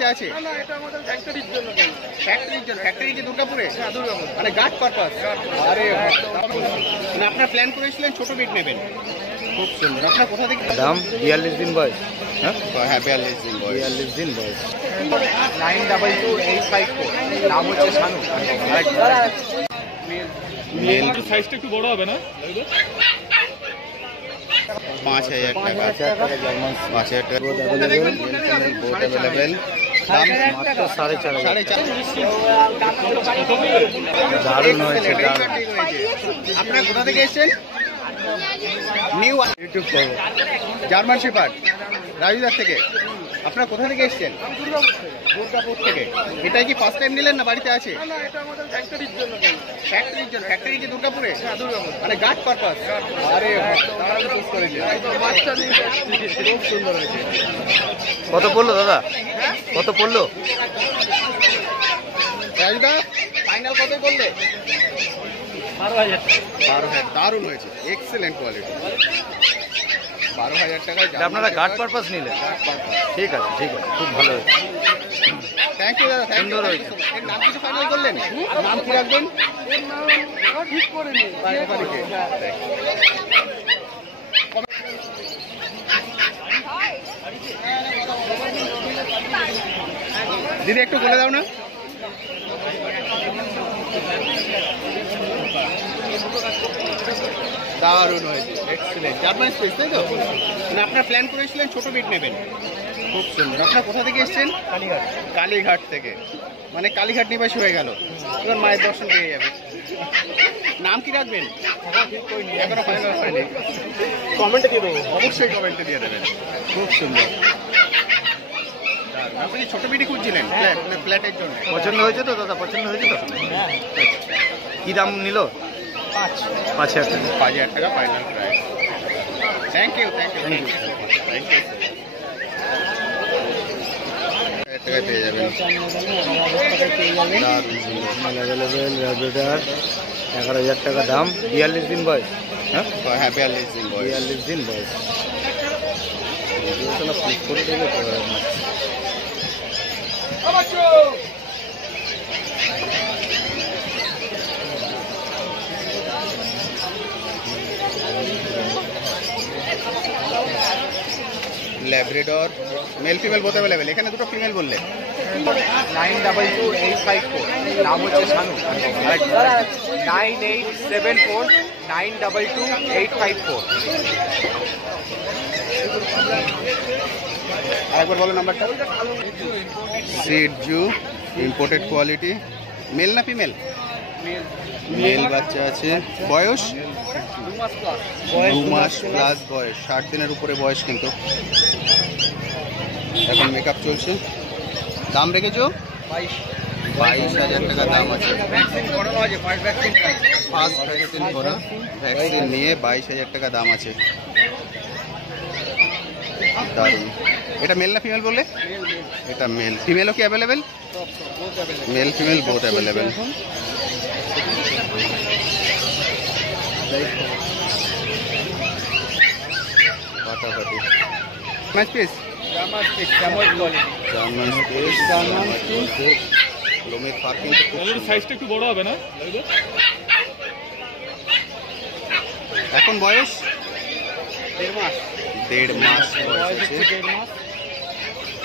বাড়িতে আছে? না, এটা আমাদের ফ্যাক্টরির জন্য। ফ্যাক্টরির জন্য? ফ্যাক্টরি কি দুর্গাপুরে? হ্যাঁ, দুর্গাপুর। মানে গার্ড পারপাস? আরে মানে আপনারা প্ল্যান করেছিলেন ছোট বিট নেবেন, খুব সুন্দর। আপনার কোথা থেকে? দাম 42 দিন বয়স। হ্যাঁ 42 দিন বয়স। 42 দিন বয়স। 922854। নাম হচ্ছে শানু। মেল সাইজটা একটু বড় হবে না? 5000 টাকা। 5000 টাকা জার্মান 5000 টাকা বোট অ্যাভেলেবেল। Boat available. দাম মাত্র 4.5 4.5। দারুণ হয়েছে, দারুণ। আপনারা কোথা থেকে এসেছেন? নিউ ইউটিউব করবো। জার্মান শেপার্ড রাজুদার থেকে। আপনারা কোথা থেকে এসেছেন? দুর্গাপুর থেকে। এটাই কি ফার্স্ট টাইম নিলেন না বাড়িতে আছে? না, এটা আমাদের ফ্যাক্টরির জন্য। ফ্যাক্টরির জন্য? ফ্যাক্টরি কি দুর্গাপুরে? হ্যাঁ, দুর্গাপুর। মানে গার্ড পারপাস? আরে দারুণ চুজ করেছে, বাচ্চা নিয়ে খুব সুন্দর হয়েছে। কত পড়লো দাদা? কত পড়লো? রাজুদা ফাইনাল কতই বললে? 12,000। দারুণ হয়েছে, এক্সেলেন্ট কোয়ালিটি। 12,000 টাকায় আপনারা গার্ড পারপাস নিলেন? ঠিক আছে, ঠিক আছে, খুব ভালো হয়েছে। থ্যাংক ইউ দাদা, থ্যাংক ইউ। সুন্দর হয়েছে। এর নাম কিছু ফাইনাল করলেন? নাম কি রাখবেন? এর নাম ঠিক করে নি। দিদি একটু বলে দাও না। দারুণ হয়েছে, এক্সেলেন্ট। জার্মান স্পেস, তাই তো? মানে আপনারা প্ল্যান করেছিলেন ছোট বিট নেবেন, খুব সুন্দর। আপনারা কোথা থেকে এসেছেন? কালীঘাট থেকে। মানে কালীঘাট নিবাসী হয়ে গেল, এবার মায়ের দর্শন পেয়ে যাবে। নাম কি রাখবেন? এখনো ফাইনাল হয়নি, কমেন্টে দিয়ে দেবো, অবশ্যই কমেন্টে দিয়ে দেবেন। খুব সুন্দর। আপনি ছোট বিটি খুঁজছিলেন ফ্ল্যাটের জন্য? পছন্দ হয়েছে তো দাদা? পছন্দ হয়েছে তো? কি দাম নিল? 5,000 টাকা। 5,000 টাকা final price. Thank you, thank you, thank you, thank you. টাকায় পেয়ে যাবেন, দারুণ সুন্দর। অ্যাভেলেবেল র্যাপিডার 11,000 টাকা দাম। 42 দিন বয়স। হ্যাঁ, 42 দিন বয়স। 42 দিন বয়স। ভিডিওটা ক্লিক করে দেবে তো Labrador male female both available. এখানে দুটো ফিমেল বললে? 922854। নাম হচ্ছে শানু। 9874922854। আরেকবার বলো নাম্বারটা। সিডজু ইম্পোর্টেড কোয়ালিটি। মেল না ফিমেল? মেল বাচ্চা আছে। বয়স 2 মাস প্লাস বয়স, 60 দিনের উপরে বয়স কিন্তু। এখন মেকআপ চলছে। দাম রেখেছো? 22,000 টাকা দাম আছে। ফার্স্ট ভ্যাকসিন করা, ভ্যাকসিন নিয়ে 22,000 টাকা দাম আছে। দারুণ। এটা মেল না ফিমেল বললে? এটা মেল। ফিমেলও কি available? Male female both available. ফাটাফাটি। ম্যাচ পিস জার্মান স্পেস, লোমের পার্কিং তো খুব সুন্দর। সাইজটা একটু বড় হবে না? এখন বয়স 1.5 মাস বয়স আছে।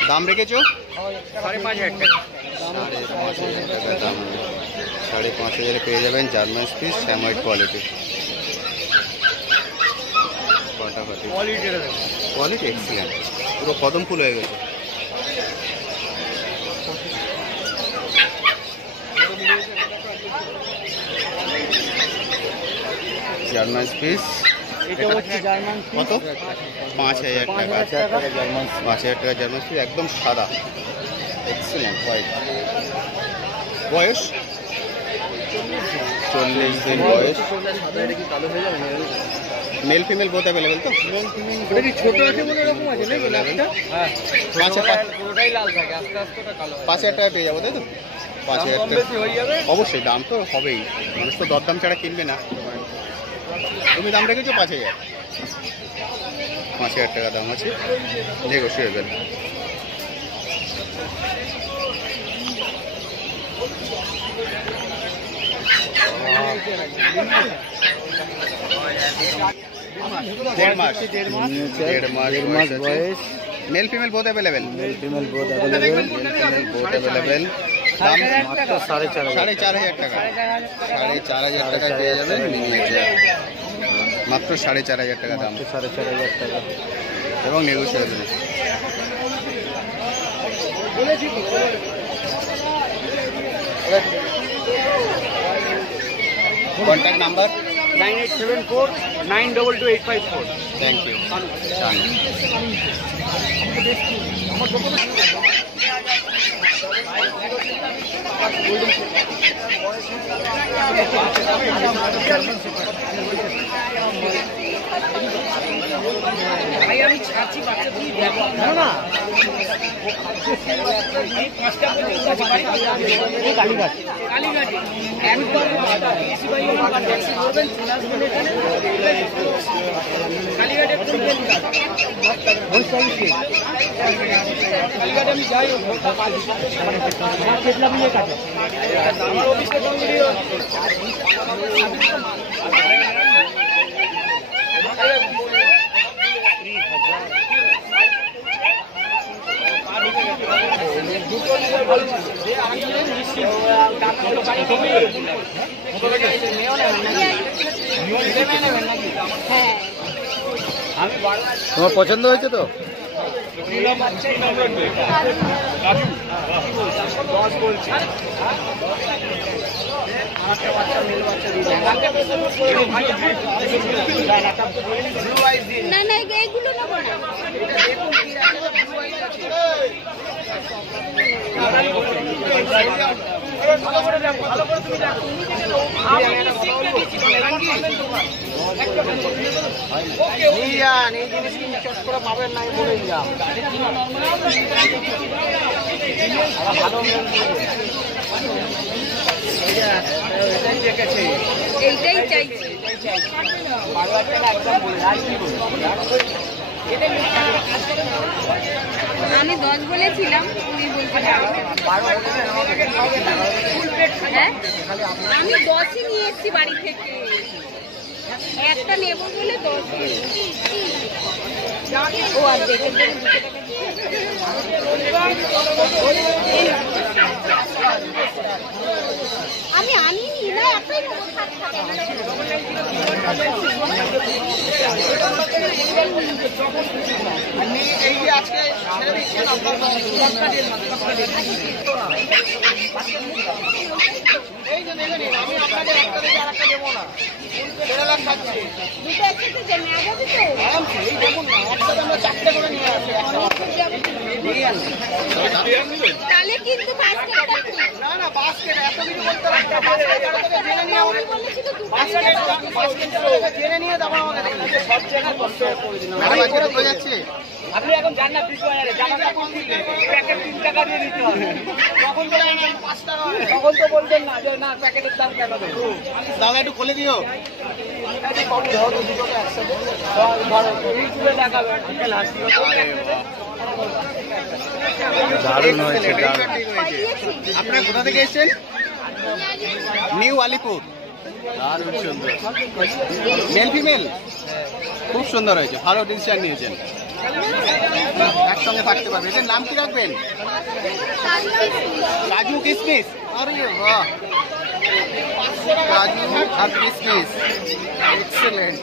দাম রেখেছো? 5,500 টাকা। 5,500 টাকা দাম। 5,500 পেয়ে যাবেন জার্মান স্পিস স্যাময়েড কোয়ালিটি। ফাটাফাটি কোয়ালিটি, এক্সিলেন্ট, পুরো কদম ফুল হয়ে গেছে। জার্মান স্পিস কত? 5,000 টাকা। 5,000 টাকা জার্মান। 5,000 টাকা জার্মান স্পিস, একদম সাদা, এক্সিলেন্ট হোয়াইট। বয়স 40 দিন বয়স। মেল ফিমেল বোথ অ্যাভেলেবেল তো? ছোট আছে বলে এরকম আছে নাকি? লাভটা? হ্যাঁ, পুরোটাই লাল থাকে, আস্তে আস্তে ওটা কালো হয়। 5,000 টাকা পেয়ে যাবো, তাই তো? 5,000 কম টাকা বেশি হয়ে যাবে। অবশ্যই, দাম তো হবেই, মানুষ তো দরদাম ছাড়া কিনবে না। তুমি দাম রেখেছো 5,000। 5,000 টাকা দাম আছে, নেগোশিয়েবল। দেড় মাস বয়স। Male female both available. Male female both available. দাম মাত্র 4,500 4,500 টাকা। 4,500 টাকা পেয়ে যাবেন মিনিয়েচার, মাত্র 4,500 টাকা দাম 4,500 টাকা। এবং negotiable. Contact number 9874 922 thank you. তোমার পছন্দ হয়েছে তো? না না এগুলো নেবো না। এইটাই চাইছি। আমি 10 বলেছিলাম, উনি বলছেন হ্যাঁ আমি 10ই নিয়ে এসেছি বাড়ি থেকে, একটা নেব বলে 10। ও আর দেখে আমি আনিনি না, একটাই নেবো। তাহলে কিন্তু আপনি এখন জান না বিগ বাজারে জামা কাপড় কিনলে প্যাকেট 3 টাকা দিয়ে দিতে হবে, তখন তো 5 টাকা, তখন তো বলবেন না যে না প্যাকেটের দাম কেন দেবো। দাদা একটু খুলে দিও। দারুণ হয়েছে, দারুণ। আপনারা কোথা থেকে এসেছেন? নিউ আলিপুর। দারুণ সুন্দর। মেল ফিমেল খুব সুন্দর হয়েছে, ভালো ডিসিশন নিয়েছেন। একসঙ্গে থাকতে পারবে। এদের নাম কি রাখবেন? কাজু কিসমিস। আরে বাহ, কাজু আর কিসমিস, এক্সেলেন্ট।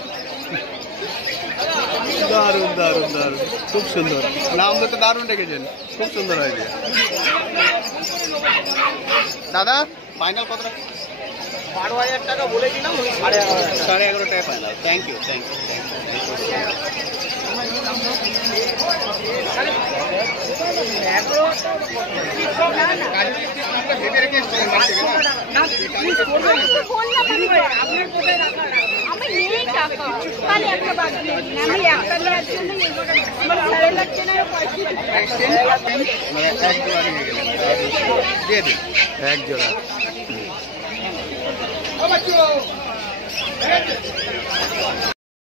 দারুণ দারুণ দারুণ, খুব সুন্দর। নাম তো দারুণ রেখেছেন, খুব সুন্দর হয়েছে। দাদা ফাইনাল কত টাকা? 12,000 টাকা বলেছিলাম, 11,500 11.5 টাকা final. Thank you, thank you. ভেবে রেখে এসেছিলেন বাড়ি থেকে না? আমি নেই টাকা, তাহলে একটা বাদ দিয়ে দিন। আমি একটা নেওয়ার জন্য আমার ভালো লাগছে না, মানে এক জোড়া নিয়ে গেলেন, দিয়ে দিন এক জোড়া।